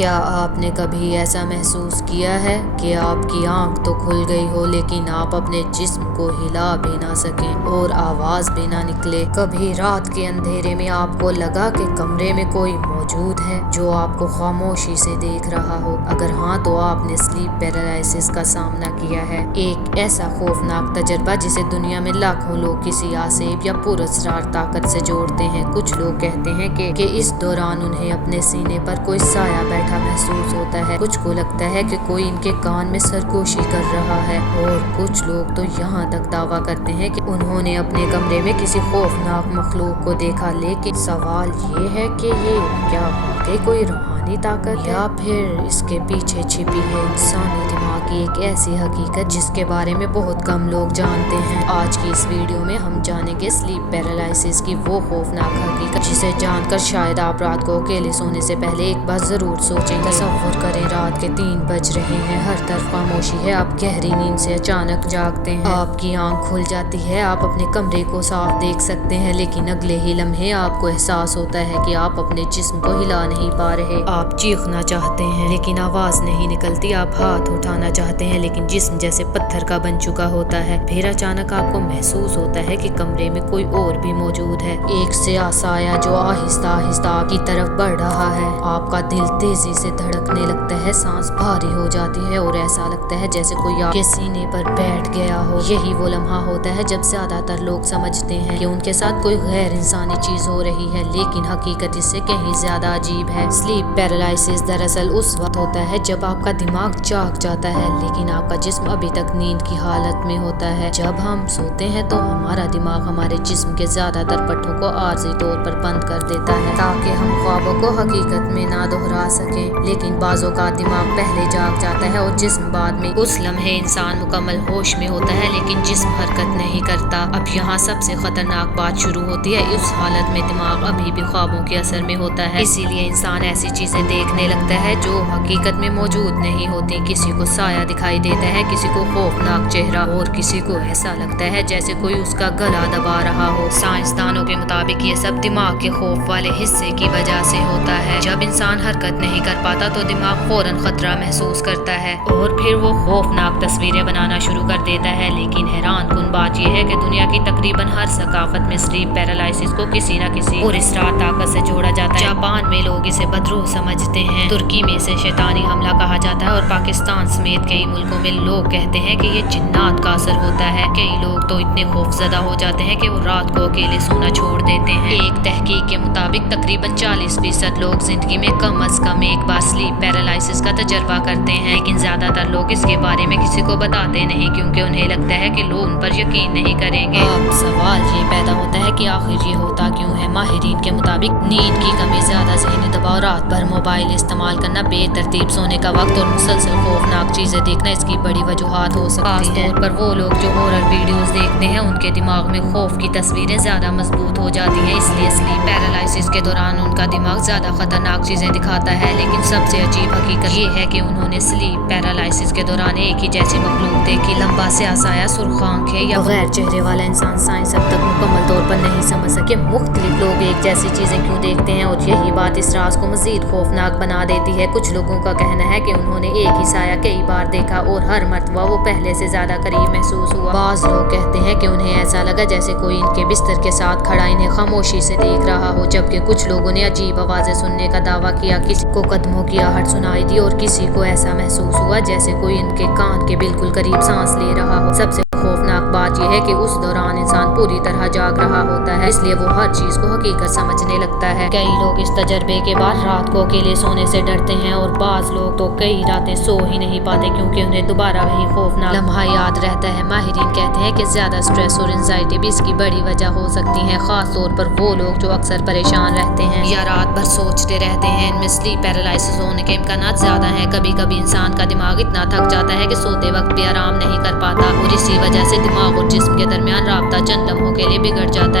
کیا آپ نے کبھی ایسا محسوس کیا ہے کہ آپ کی آنکھ تو کھل گئی ہو لیکن آپ اپنے جسم کو ہلا بھی نہ سکیں اور آواز بھی نہ نکلے؟ کبھی رات کے اندھیرے میں آپ کو لگا کہ کمرے میں کوئی موجود ہے جو آپ کو خاموشی سے دیکھ رہا ہو؟ اگر ہاں تو آپ نے سلیپ پیرالائسس کا سامنا کیا ہے، ایک ایسا خوفناک تجربہ جسے دنیا میں لاکھوں لوگ کسی آسیب یا پراسرار طاقت سے جوڑتے ہیں۔ کچھ لوگ کہتے ہیں کہ اس دوران انہیں اپنے سینے پر کوئی سایہ بیٹھا محسوس ہوتا ہے، کچھ کو لگتا ہے کہ کوئی ان کے کان میں سرگوشی کر رہا ہے، اور کچھ لوگ تو یہاں تک دعویٰ کرتے ہیں کہ انہوں نے اپنے کمرے میں کسی خوفناک مخلوق کو دیکھا۔ لیکن سوال یہ ہے کہ یہ کیا واقعی کوئی روحانی طاقت ہے یا پھر اس کے پیچھے چھپی ہے انسانی دماغ کی ایک ایسی حقیقت جس کے بارے میں بہت کم لوگ جانتے ہیں؟ آج کی اس ویڈیو میں ہم جانیں گے سلیپ پیرالائسس کی وہ خوفناک حقیقت جسے جان کر شاید آپ رات کو اکیلے سونے سے پہلے ایک بار ضرور سوچیں گے۔ تصور کریں رات کے 3 بج رہے ہیں، ہر طرف خاموشی ہے، آپ گہری نیند سے اچانک جاگتے ہیں، آپ کی آنکھ کھل جاتی ہے، آپ اپنے کمرے کو صاف دیکھ سکتے ہیں، لیکن اگلے ہی لمحے آپ کو احساس ہوتا ہے کہ آپ اپنے جسم کو ہلا نہیں پا رہے۔ آپ چیخنا چاہتے ہیں لیکن آواز نہیں نکلتی، آپ ہاتھ اٹھانا چاہتے ہیں لیکن جسم جیسے پتھر کا بن چکا ہوتا ہے۔ پھر اچانک آپ کو محسوس ہوتا ہے کہ کمرے میں کوئی اور بھی موجود ہے، ایک سیاہ سایہ جو آہستہ آہستہ آپ کی طرف بڑھ رہا ہے۔ آپ کا دل تیزی سے دھڑکنے لگتا ہے، سانس بھاری ہو جاتی ہے اور ایسا لگتا ہے جیسے کوئی آپ کے سینے پر بیٹھ گیا ہو۔ یہی وہ لمحہ ہوتا ہے جب زیادہ تر لوگ سمجھتے ہیں کہ ان کے ساتھ کوئی غیر انسانی چیز ہو رہی ہے، لیکن حقیقت اس سے کہیں زیادہ عجیب ہے۔ سلیپ پیرالائسس دراصل اس وقت ہوتا ہے جب آپ کا دماغ جاگ جاتا ہے لیکن آپ کا جسم ابھی تک نیند کی حالت میں ہوتا ہے۔ جب ہم سوتے ہیں تو ہمارا دماغ ہمارے جسم کے زیادہ تر پٹھوں کو عارضی طور پر بند کر دیتا ہے تاکہ ہم خوابوں کو حقیقت میں نہ دہرا سکیں، لیکن بعض اوقات دماغ پہلے جاگ جاتا ہے اور جسم بعد میں۔ اس لمحے انسان مکمل ہوش میں ہوتا ہے لیکن جسم حرکت نہیں کرتا۔ اب یہاں سب سے خطرناک بات شروع ہوتی ہے، اس حالت میں دماغ ابھی بھی خوابوں کے اثر میں ہوتا ہے، اسی لیے انسان ایسی چیزیں دیکھنے لگتا ہے جو حقیقت میں موجود نہیں ہوتی۔ کسی کو سایہ دکھائی دیتا ہے، کسی کو خوفناک چہرہ، اور کسی کو ایسا لگتا ہے جیسے کوئی اس کا گلا دبا رہا ہو۔ سائنسدانوں کے مطابق یہ سب دماغ کے خوف والے حصے کی وجہ سے ہوتا ہے۔ جب انسان حرکت نہیں کر پاتا تو دماغ فوراً خطرہ محسوس کرتا ہے اور پھر وہ خوفناک تصویریں بنانا شروع کر دیتا ہے۔ لیکن حیران کن بات یہ ہے کہ دنیا کی تقریباً ہر ثقافت میں سلیپ پیرالائسس کو کسی نہ کسی پراسرار طاقت سے جوڑا جاتا ہے۔ جاپان میں لوگ اسے بدروح سمجھتے ہیں، ترکی میں اسے شیطانی حملہ کہا جاتا ہے، اور پاکستان سمیت کئی ملکوں میں لوگ کہتے ہیں کہ یہ جنات کا اثر ہوتا ہے۔ کئی لوگ تو اتنے خوفزدہ ہو جاتے ہیں کہ وہ رات کو اکیلے سونا چھوڑ دیتے ہیں۔ ایک تحقیق کے مطابق تقریباً 40% لوگ زندگی میں کم از کم ایک بار سلیپ پیرالائسس کا تجربہ کرتے ہیں، لیکن زیادہ تر لوگ اس کے بارے میں کسی کو بتاتے نہیں کیونکہ انہیں لگتا ہے کہ لوگ ان پر یقین نہیں کریں گے۔ اب سوال یہ پیدا ہوتا ہے کہ آخر یہ ہوتا کیوں ہے؟ ماہرین کے مطابق نیند کی کمی، زیادہ ذہنی دباؤ، رات بھر موبائل استعمال کرنا، بے ترتیب سونے کا وقت اور مسلسل خوفناک چیزیں دیکھنا اس کی بڑی وجوہات ہو سکتی ہیں۔ خاص طور پر وہ لوگ جو ہارر ویڈیوز دیکھتے ہیں، ان کے دماغ میں خوف کی تصویریں زیادہ مضبوط ہو جاتی ہیں، اس لیے سلیپ پیرالائسس کے دوران ان کا دماغ زیادہ خطرناک چیزیں دکھاتا ہے۔ لیکن سب سے عجیب حقیقت یہ ہے کہ انہوں نے سلیپ پیرالائسس کے دوران ایک ہی جیسی مخلوق دیکھی، لمبا سیاہ سایہ، سرخ آنکھیں یا غیر چہرے والا انسان۔ سائنس اب تک مکمل طور پر نہیں سمجھ سکے مختلف لوگ ایک جیسی چیزیں کیوں دیکھتے ہیں، اور یہی بات اس راز کو مزید خوفناک بنا دیتی ہے۔ کچھ لوگوں کا کہنا ہے کہ انہوں نے ایک ہی سایہ کئی بار دیکھا اور ہر مرتبہ وہ پہلے سے زیادہ قریب محسوس ہوا۔ بعض لوگ کہتے ہیں کہ انہیں ایسا لگا جیسے کوئی ان کے بستر کے ساتھ کھڑا انہیں خاموشی سے دیکھ رہا ہو، جبکہ کچھ لوگوں نے عجیب آوازیں سننے کا دعویٰ کیا، کسی کو قدموں کی آہٹ سنائی دی اور کسی کو ایسا محسوس ہوا جیسے کوئی ان کے کان کے بالکل قریب سانس لے رہا ہو۔ سب سے خوفناک بات یہ ہے کہ اس دوران انسان پوری طرح جاگ رہا ہوتا ہے، اس لیے وہ ہر چیز کو حقیقت سمجھنے لگتا ہے۔ کئی لوگ اس تجربے کے بعد رات کو اکیلے سونے سے ڈرتے ہیں اور بعض لوگ تو کئی راتیں سو ہی نہیں پاتے کیونکہ انہیں دوبارہ وہی خوفناک لمحہ یاد رہتا ہے۔ ماہرین کہتے ہیں کہ زیادہ سٹریس اور انزائٹی بھی اس کی بڑی وجہ ہو سکتی ہیں، خاص طور پر وہ لوگ جو اکثر پریشان رہتے ہیں یا رات بھر سوچتے رہتے ہیں، ان میں سلیپ پیرالائسس ہونے کے امکانات زیادہ ہیں۔ کبھی کبھی انسان کا دماغ اتنا تھک جاتا ہے کہ سوتے وقت بھی آرام نہیں کر پاتا اور اسی وجہ سے دماغ اور جسم کے درمیان رابطہ چند لمحوں کے لیے بگڑ جاتا